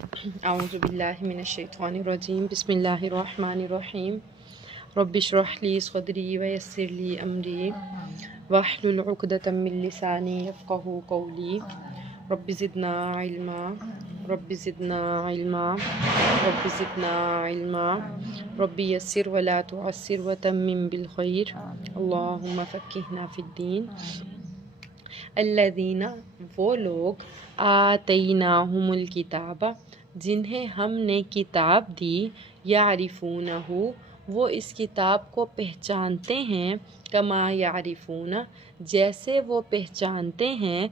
اعوذ باللہ من الشیطان الرجیم بسم اللہ الرحمن الرحیم رب اشرح لی صدری ویسر لی امری واحلل عقدۃ من لسانی یفقہوا قولی رب زدنا علما رب زدنا علما رب زدنا علما رب یسر ولا تعسر وتمم بالخیر اللہم فقہنا فی الدین الذین وہ لوگ آتیناہم الکتاب جنہیں ہم نے کتاب دی یعرفونہ وہ اس کتاب کو پہچانتے ہیں کما یعرفون جیسے وہ پہچانتے ہیں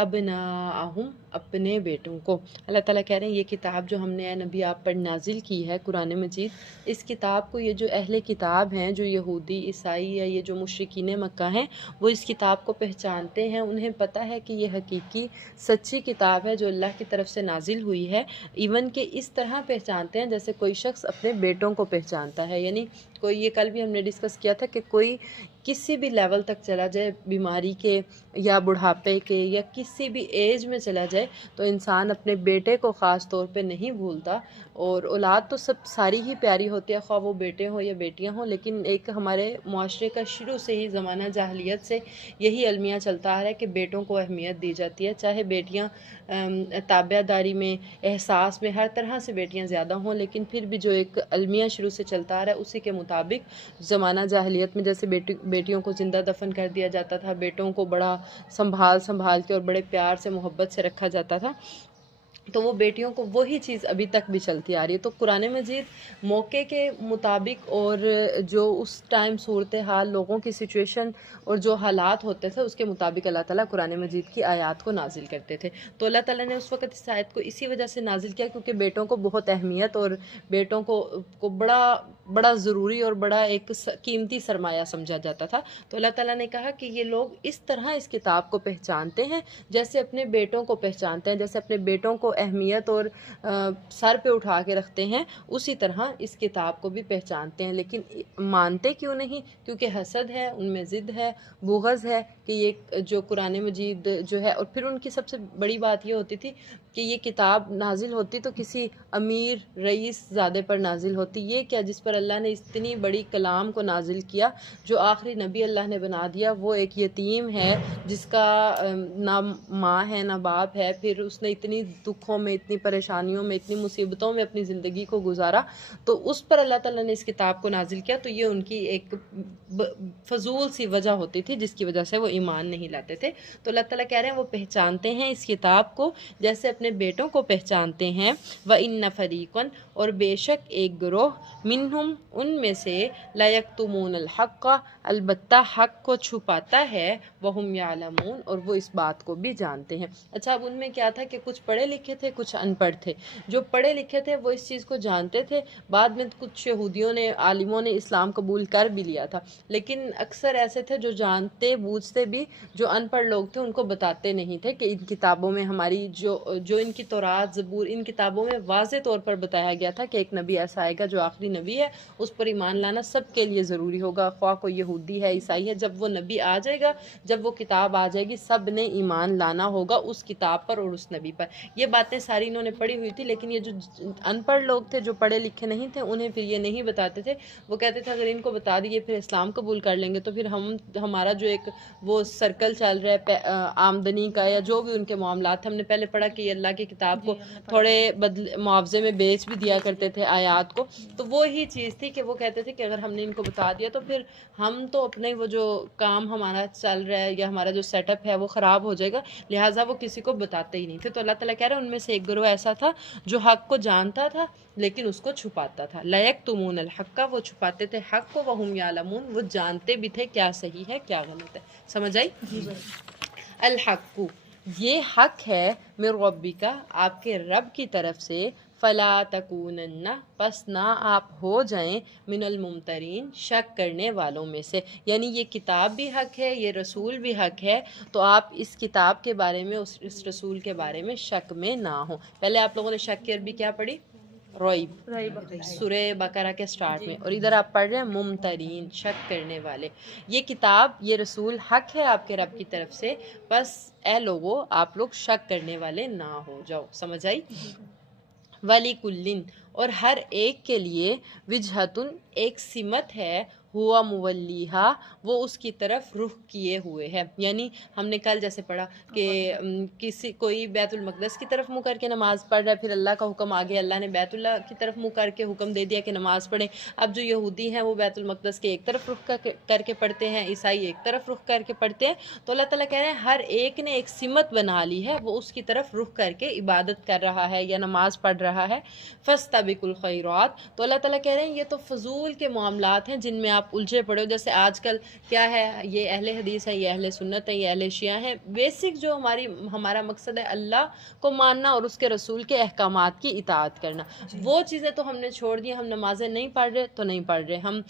ابناءہم اپنے بیٹوں کو۔ اللہ تعالیٰ کہہ رہے ہیں یہ کتاب جو ہم نے اے نبی آپ پر نازل کی ہے قرآن مجید، اس کتاب کو یہ جو اہل کتاب ہیں، جو یہودی عیسائی یا یہ جو مشرکین مکہ ہیں، وہ اس کتاب کو پہچانتے ہیں، انہیں پتہ ہے کہ یہ حقیقی سچی کتاب ہے جو اللہ کی طرف سے نازل ہوئی ہے، ایون کہ اس طرح پہچانتے ہیں جیسے کوئی شخص اپنے بیٹوں کو پہچانتا ہے۔ یعنی کوئی، یہ کل بھی ہم نے ڈسکس کیا تھا کہ کوئی کسی بھی لیول تک چلا جائے، بیماری کے یا بڑھاپے کے یا کسی بھی ایج میں چلا جائے، تو انسان اپنے بیٹے کو خاص طور پہ نہیں بھولتا۔ اور اولاد تو سب ساری ہی پیاری ہوتی ہے، خواہ وہ بیٹے ہوں یا بیٹیاں ہوں، لیکن ایک ہمارے معاشرے کا شروع سے ہی زمانہ جاہلیت سے یہی المیہ چلتا آ رہا ہے کہ بیٹوں کو اہمیت دی جاتی ہے، چاہے بیٹیاں تابع داری میں، احساس میں، ہر طرح سے بیٹیاں زیادہ ہوں، لیکن پھر بھی جو ایک المیہ شروع سے چلتا آ رہا ہے اسی کے مطابق زمانہ جاہلیت میں جیسے بیٹیوں کو زندہ دفن کر دیا جاتا تھا، بیٹوں کو بڑا سنبھال کے اور بڑے پیار سے محبت سے رکھا جاتا تھا، تو وہ بیٹیوں کو وہی چیز ابھی تک بھی چلتی آ رہی ہے۔ تو قرآن مجید موقع کے مطابق اور جو اس ٹائم صورتحال، لوگوں کی سچویشن اور جو حالات ہوتے تھے اس کے مطابق اللہ تعالیٰ قرآن مجید کی آیات کو نازل کرتے تھے۔ تو اللہ تعالیٰ نے اس وقت اس آیت کو اسی وجہ سے نازل کیا کیونکہ بیٹوں کو بہت اہمیت اور بیٹوں کو بڑا ضروری اور بڑا ایک قیمتی سرمایہ سمجھا جاتا تھا۔ تو اللہ تعالیٰ نے کہا کہ یہ لوگ اس طرح اس کتاب کو پہچانتے ہیں جیسے اپنے بیٹوں کو پہچانتے ہیں، جیسے اپنے بیٹوں کو اہمیت اور سر پہ اٹھا کے رکھتے ہیں، اسی طرح اس کتاب کو بھی پہچانتے ہیں، لیکن مانتے کیوں نہیں؟ کیونکہ حسد ہے، ان میں ضد ہے، بغض ہے کہ یہ جو قرآن مجید جو ہے، اور پھر ان کی سب سے بڑی بات یہ ہوتی تھی کہ یہ کتاب نازل ہوتی تو کسی امیر رئیس زادے پر نازل ہوتی، یہ کیا جس پر اللہ نے اتنی بڑی کلام کو نازل کیا، جو آخری نبی اللہ نے بنا دیا، وہ ایک یتیم ہے جس کا نہ ماں ہے نہ باپ ہے، پھر اس نے اتنی دکھوں میں، اتنی پریشانیوں میں، اتنی مصیبتوں میں اپنی زندگی کو گزارا، تو اس پر اللہ تعالیٰ نے اس کتاب کو نازل کیا، تو یہ ان کی ایک فضول سی وجہ ہوتی تھی جس کی وجہ سے وہ ایمان نہیں لاتے تھے۔ تو اللہ تعالیٰ کہہ رہے ہیں وہ پہچانتے ہیں اس کتاب کو جیسے اپنے بیٹوں کو پہچانتے ہیں۔ وَإِنَّ فَرِيقًا اور بے شک ایک گروہ منہم ان میں سے لَيَكْتُمُونَ الْحَقَّ البتہ حق کو چھپاتا ہے، وَهُمْ يَعْلَمُونَ اور وہ اس بات کو بھی جانتے ہیں۔ اچھا، اب ان میں کیا تھا کہ کچھ پڑھے لکھے تھے، کچھ ان پڑھ تھے۔ جو پڑھے لکھے تھے وہ اس چیز کو جانتے تھے، بعد میں کچھ یہودیوں نے، عالموں نے اسلام قبول کر بھی لیا تھا، لیکن اکثر ایسے تھے جو جانتے بوجھتے بھی، جو ان پڑھ لوگ تھے ان کو بتاتے نہیں تھے کہ ان کتابوں میں ہماری جو ان کی تورات، زبور، ان کتابوں میں واضح طور پر بتایا گیا تھا کہ ایک نبی ایسا آئے گا جو آخری نبی ہے، اس پر ایمان لانا سب کے لیے ضروری ہوگا، خواہ کوئی یہودی ہے، عیسائی ہے، جب وہ نبی آ جائے گا، جب وہ کتاب آ جائے گی، سب نے ایمان لانا ہوگا اس کتاب پر اور اس نبی پر۔ یہ باتیں ساری انہوں نے پڑھی ہوئی تھی، لیکن یہ جو ان پڑھ لوگ تھے، جو پڑھے لکھے نہیں تھے، انہیں پھر یہ نہیں بتاتے تھے۔ وہ کہتے تھے اگر ان کو بتا دیے پھر اسلام قبول کر لیں گے تو پھر ہمارا جو ایک وہ سرکل چل رہا ہے آمدنی کا یا جو بھی ان کے معاملات، ہم نے پہلے پڑھا کہ یہ اللہ کی کتاب کو تھوڑے معاوضے میں بیچ بھی دیا کرتے تھے آیات کو، تو وہی چیز تھی کہ وہ کہتے تھے کہ اگر ہم نے ان کو بتا دیا تو پھر ہم تو اپنے وہ جو کام ہمارا چل رہا ہے یا ہمارا جو سیٹ اپ ہے وہ خراب ہو جائے گا، لہٰذا وہ کسی کو بتاتے ہی نہیں تھے۔ تو اللہ تعالیٰ کہہ رہے ہیں ان میں سے ایک گروہ ایسا تھا جو حق کو جانتا تھا لیکن اس کو چھپاتا تھا۔ لَيَكْتُمُونَ الْحَقَّ وہ چھپاتے تھے حق کو، وَهُمْ يَعْلَمُونَ وہ جانتے بھی تھے کیا صحیح ہے کیا غلط ہے۔ سمجھ آئی؟ الحق یہ حق ہے، من ربک آپ کے رب کی طرف سے، فلا تکونن پس نہ آپ ہو جائیں، من الممترین شک کرنے والوں میں سے۔ یعنی یہ کتاب بھی حق ہے، یہ رسول بھی حق ہے، تو آپ اس کتاب کے بارے میں، اس رسول کے بارے میں شک میں نہ ہوں۔ پہلے آپ لوگوں نے شک کی عربی کیا پڑھی؟ ریب، سورہ بقرہ کے سٹارٹ میں، اور ادھر آپ پڑھ رہے ہیں ممترین شک کرنے والے۔ یہ کتاب، یہ رسول حق ہے آپ کے رب کی طرف سے، بس اے لوگو آپ لوگ شک کرنے والے نہ ہو جاؤ۔ سمجھ آئی؟ ولی کلن اور ہر ایک کے لیے وجہتن ایک سمت ہے، ہوا مولیہا وہ اس کی طرف رخ کیے ہوئے ہے. یعنی ہم نے کل جیسے پڑھا کہ کوئی بیت المقدس کی طرف منہ کر کے نماز پڑھ رہا ہے، پھر اللہ کا حکم آگے اللہ نے بیت اللہ کی طرف منہ کر کے حکم دے دیا کہ نماز پڑھیں. اب جو یہودی ہیں وہ بیت المقدس کے ایک طرف رخ کر کے پڑھتے ہیں، عیسائی ایک طرف رخ کر کے پڑھتے ہیں. تو اللہ تعالیٰ کہہ رہے ہیں ہر ایک نے ایک سمت بنا لی ہے، وہ اس کی طرف رخ کر کے عبادت کر رہا ہے یا نماز پڑھ رہا ہے. فاستبقوا الخیرات تو اللہ تعالیٰ کہہ رہے ہیں یہ تو فضول کے معاملات ہیں جن میں آپ الجھے پڑے ہو. جیسے آج کل کیا ہے، یہ اہل حدیث ہے، یہ اہل سنت ہے، یہ اہل شیعہ ہیں. بیسک جو ہمارا مقصد ہے اللہ کو ماننا اور اس کے رسول کے احکامات کی اطاعت کرنا. وہ چیزیں تو ہم نے چھوڑ دی. ہم نمازیں نہیں پڑھ رہے تو نہیں پڑھ رہے، ہم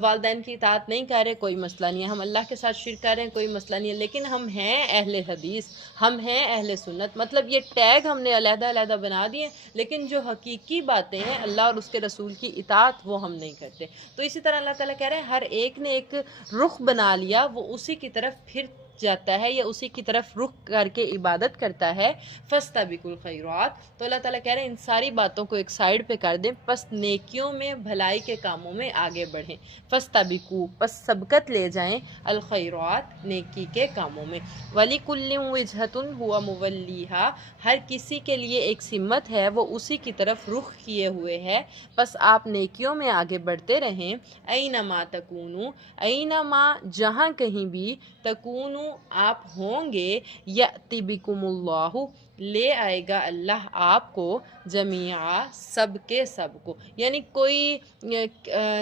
والدین کی اطاعت نہیں کر رہے، کوئی مسئلہ نہیں ہے، ہم اللہ کے ساتھ شرک کر رہے ہیں، کوئی مسئلہ نہیں ہے، لیکن ہم ہیں اہل حدیث، ہم ہیں اہل سنت. مطلب یہ ٹیگ ہم نے علیحدہ علیحدہ بنا دیے، لیکن جو حقیقی باتیں ہیں اللہ اور اس کے رسول کی اطاعت وہ ہم نہیں کرتے. تو اسی طرح اللہ تعالیٰ کہہ رہے ہیں ہر ایک نے ایک رخ بنا لیا، وہ اسی کی طرف پھر جاتا ہے یا اسی کی طرف رخ کر کے عبادت کرتا ہے. فاستبقوا الخیرات تو اللہ تعالیٰ کہہ رہے ہیں ان ساری باتوں کو ایک سائڈ پہ کر دیں، پس نیکیوں میں بھلائی کے کاموں میں آگے بڑھیں. فاستبقوا پس سبقت لے جائیں، الخیرات نیکی کے کاموں میں. وَلِكُلٍّ وِجْهَةٌ هُوَ مُوَلِّيهَا ہر کسی کے لیے ایک سمت ہے، وہ اسی کی طرف رخ کیے ہوئے ہے. پس آپ نیکیوں میں آگے بڑھتے رہیں. اینما تکونوا اینما جہاں کہیں بھی تکونوا آپ ہوں گے، یأتی بکم اللہ لے آئے گا اللہ آپ کو، جمیعا سب کے سب کو. یعنی کوئی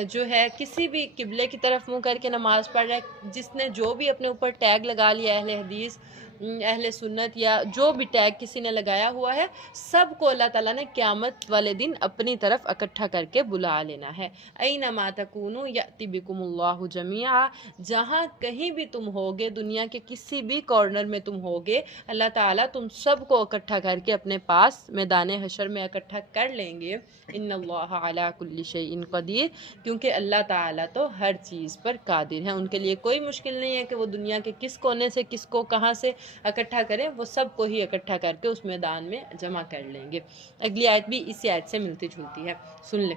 جو ہے کسی بھی قبلے کی طرف منہ کر کے نماز پڑھ رہا ہے، جس نے جو بھی اپنے اوپر ٹیگ لگا لیا اہل حدیث، اہل سنت یا جو بھی ٹیگ کسی نے لگایا ہوا ہے، سب کو اللہ تعالیٰ نے قیامت والے دن اپنی طرف اکٹھا کر کے بلا لینا ہے. اینما تکونوا یأتی بکم اللہ جمیعا جہاں کہیں بھی تم ہوگے، دنیا کے کسی بھی کارنر میں تم ہوگے، اللہ تعالیٰ تم سب کو اکٹھا کر کے اپنے پاس میدان حشر میں اکٹھا کر لیں گے. ان اللہ علی کل شیء قدیر کیونکہ اللہ تعالیٰ تو ہر چیز پر قادر ہے. ان کے لیے کوئی مشکل نہیں ہے کہ وہ دنیا کے کس کونے سے کس کو کہاں سے اکٹھا کریں، وہ سب کو ہی اکٹھا کر کے اس میدان میں جمع کر لیں گے. اگلی آیت بھی اسی آیت سے ملتی جلتی ہے، سن لیں.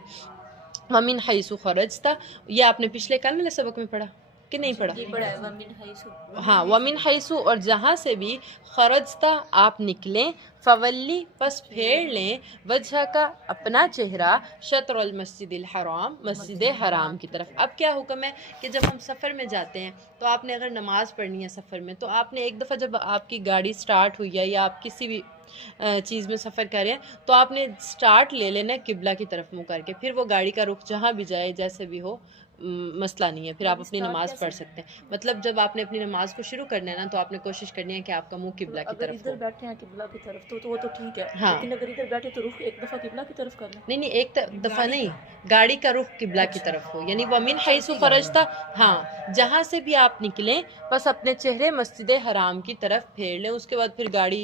وَمِنْ حَيْثُ خَرَجْتَ یہ آپ نے پچھلے کل والے سبق میں پڑھا کہ نہیں پڑھا؟ ہاں، وَمِنْ حَيْثُ اور جہاں سے بھی خرجتا آپ نکلیں، فولی پس پھیر لیں، وجہ کا اپنا چہرہ، شطر المسجد الحرام مسجد حرام کی طرف. اب کیا حکم ہے کہ جب ہم سفر میں جاتے ہیں تو آپ نے اگر نماز پڑھنی ہے سفر میں، تو آپ نے ایک دفعہ جب آپ کی گاڑی سٹارٹ ہوئی ہے یا آپ کسی بھی چیز میں سفر کریں تو آپ نے سٹارٹ لے لینا ہے قبلہ کی طرف منہ کر کے. پھر وہ گاڑی کا رخ جہاں بھی جائے جیسے بھی ہو مسئلہ نہیں ہے، پھر آپ اپنی نماز پڑھ سکتے ہیں. مطلب جب آپ نے اپنی نماز کو شروع کرنا ہے نا تو آپ نے کوشش کرنی ہے کہ آپ کا منہ قبلہ کی طرف ہو. اگر ادھر بیٹھے ہیں قبلہ کی طرف تو وہ تو ٹھیک ہے، ہاں، لیکن اگر ادھر بیٹھے تو رخ ایک دفعہ قبلہ کی طرف کرنا. نہیں ایک دفعہ نہیں، گاڑی کا رخ قبلہ کی طرف ہو. یعنی وَمِنْ حَيْثُ خَرَجْتَ ہاں جہاں سے بھی آپ نکلیں بس اپنے چہرے مسجد حرام کی طرف پھیر لیں. اس کے بعد پھر گاڑی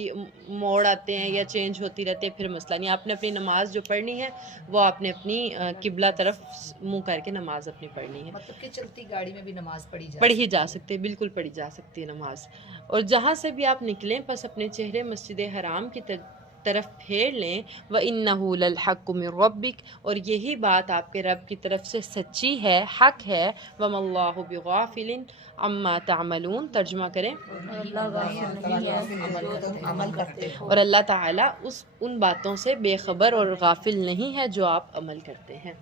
موڑ آتے ہیں یا چینج ہوتی رہتی ہے، پھر مسئلہ نہیں. آپ نے اپنی نماز جو پڑھنی ہے وہ آپ نے اپنی قبلہ طرف منہ کر کے نماز اپنی پڑھنی ہے. مطلب کہ چلتی گاڑی میں بھی نماز پڑھی جا سکتی ہے، بالکل پڑھی جا سکتی ہے نماز. اور جہاں سے بھی آپ نکلیں بس اپنے چہرے مسجد حرام کی طرف پھیر لیں. وَإِنَّهُ لَلْحَقُّ مِن رَبِّكَ اور یہی بات آپ کے رب کی طرف سے سچی ہے، حق ہے. وَمَا اللَّهُ بِغَافِلٍ عَمَّا تَعْمَلُونَ ترجمہ کریں. اور اللہ تعالیٰ ان باتوں سے بے خبر اور غافل نہیں ہے جو آپ عمل کرتے ہیں.